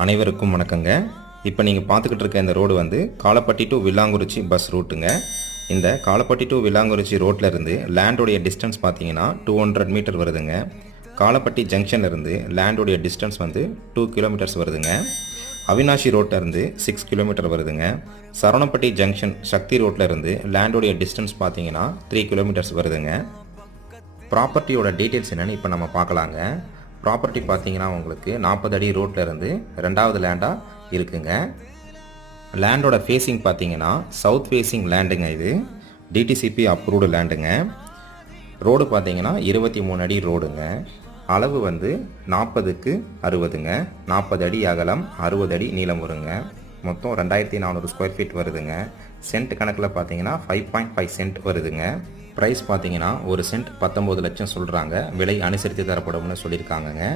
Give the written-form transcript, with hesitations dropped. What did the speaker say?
அனைவருக்கும் வணக்கங்க. இப்போ நீங்கள் பார்த்துக்கிட்டு இருக்க இந்த ரோடு வந்து காலப்பட்டி டு வில்லாங்குறிச்சி பஸ் ரூட்டுங்க. இந்த காலப்பட்டி டு வில்லாங்குறிச்சி ரோட்டில் இருந்து லேண்டோடைய டிஸ்டன்ஸ் பார்த்தீங்கன்னா 200 மீட்டர் வருதுங்க. காலப்பட்டி ஜங்ஷன்ல இருந்து லேண்டோடைய டிஸ்டன்ஸ் வந்து 2 கிலோமீட்டர்ஸ் வருதுங்க. அவினாஷி ரோட்டில் இருந்து 6 கிலோமீட்டர் வருதுங்க. சரவணப்பட்டி ஜங்ஷன் சக்தி ரோட்டில் இருந்து லேண்டோடைய டிஸ்டன்ஸ் பார்த்தீங்கன்னா 3 கிலோமீட்டர்ஸ் வருதுங்க. ப்ராப்பர்ட்டியோட டீட்டெயில்ஸ் என்னென்னு இப்போ நம்ம பார்க்கலாங்க. ப்ராப்பர்ட்டி பார்த்தீங்கன்னா உங்களுக்கு 40 அடி ரோட்டில் இருந்து 2வது லேண்டாக இருக்குங்க. லேண்டோட ஃபேஸிங் பார்த்தீங்கன்னா சவுத் ஃபேஸிங் லேண்டுங்க. இது டிடிசிபி அப்ரூவ்டு லேண்டுங்க. ரோடு பார்த்தீங்கன்னா 23 அடி ரோடுங்க. அளவு வந்து 40க்கு 60ங்க. 40 அடி அகலம், 60 அடி நீளம் வருங்க. மொத்தம் 2400 ஸ்கொயர் ஃபீட் வருதுங்க. சென்ட் கணக்கில் பார்த்தீங்கன்னா 5.5 சென்ட் வருதுங்க. ப்ரைஸ் பார்த்தீங்கன்னா ஒரு சென்ட் 19 லட்சம் சொல்கிறாங்க. விலை அனுசரித்து தரப்படும்னு சொல்லியிருக்காங்கங்க.